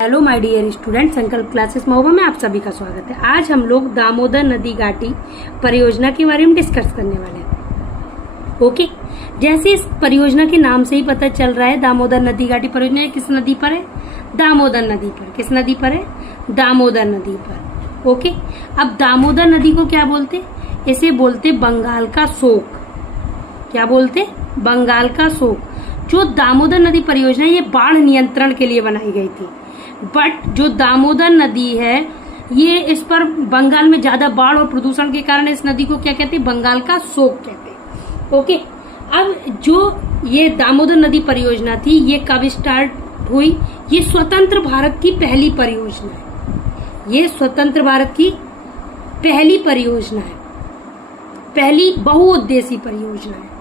Hello my dear student, संकल्प classes Mahoba में आप सभी का स्वागत है। आज हम लोग दामोदर नदी घाटी परियोजना के बारे में डिस्कस करने वाले हैं। ओके, जैसे इस परियोजना के नाम से ही पता चल रहा है, दामोदर नदी घाटी परियोजना है। किस नदी पर है? दामोदर नदी पर। किस नदी पर है? दामोदर नदी पर। ओके, अब दामोदर नदी को क्या बोलते? इसे बोलते बंगाल का शोक। क्या बोलते? बंगाल का शोक। जो दामोदर नदी परियोजना ये बाढ़ नियंत्रण के लिए बनाई गई थी, बट जो दामोदर नदी है ये इस पर बंगाल में ज्यादा बाढ़ और प्रदूषण के कारण इस नदी को क्या कहते हैं? बंगाल का शोक कहते हैं। ओके, अब जो ये दामोदर नदी परियोजना थी ये कब स्टार्ट हुई? ये स्वतंत्र भारत की पहली परियोजना है। ये स्वतंत्र भारत की पहली परियोजना है, पहली बहुउद्देशीय परियोजना है,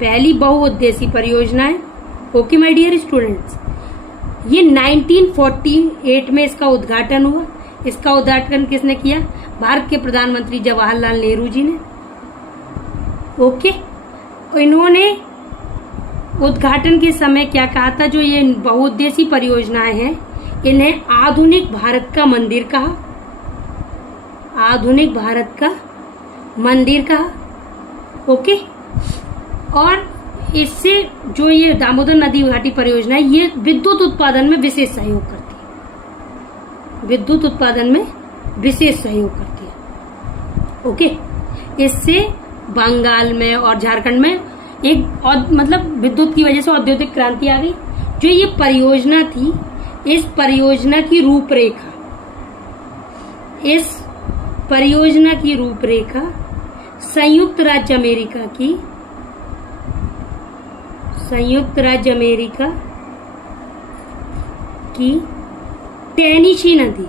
पहली बहुउद्देशीय परियोजना है। ओके माय डियर स्टूडेंट्स, ये 1948 में इसका उद्घाटन हुआ। इसका उद्घाटन किसने किया? भारत के प्रधानमंत्री जवाहरलाल नेहरू जी ने। ओके, इन्होंने उद्घाटन के समय क्या कहा था? जो ये बहुउद्देशीय परियोजनाएं हैं इन्हें आधुनिक भारत का मंदिर कहा। आधुनिक भारत का मंदिर कहा। ओके, और इससे जो ये दामोदर नदी घाटी परियोजना है ये विद्युत उत्पादन में विशेष सहयोग करती है। विद्युत उत्पादन में विशेष सहयोग करती है। ओके, इससे बंगाल में और झारखंड में एक और मतलब विद्युत की वजह से औद्योगिक क्रांति आ गई। जो ये परियोजना थी, इस परियोजना की रूपरेखा, इस परियोजना की रूपरेखा संयुक्त राज्य अमेरिका की टेनेसी नदी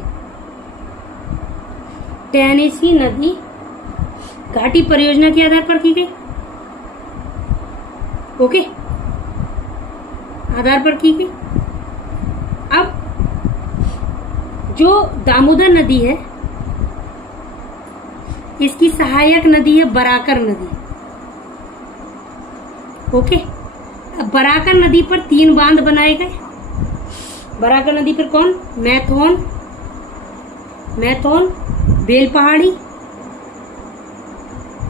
घाटी परियोजना के आधार पर की गई। ओके, आधार पर की गई। अब जो दामोदर नदी है इसकी सहायक नदी है बराकर नदी। ओके, बराकर नदी पर 3 बांध बनाए गए। बराकर नदी पर कौन? मैथोन, बेलपहाड़ी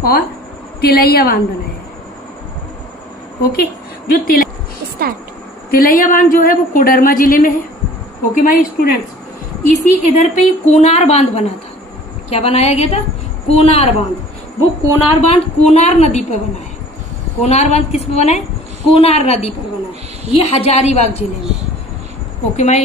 और तिलैया बांध बनाए हैं। ओके, जो तिलैया बांध जो है वो कोडरमा जिले में है। ओके माय स्टूडेंट्स, इसी इधर पे ही कोनार बांध बना था। क्या बनाया गया था? कोनार बांध। वो कोनार बांध कोनार नदी पर बना है। कोनार बांध किस पे बना है? कोनार नदी पर बना है। ये हजारीबाग जिले में। Okay my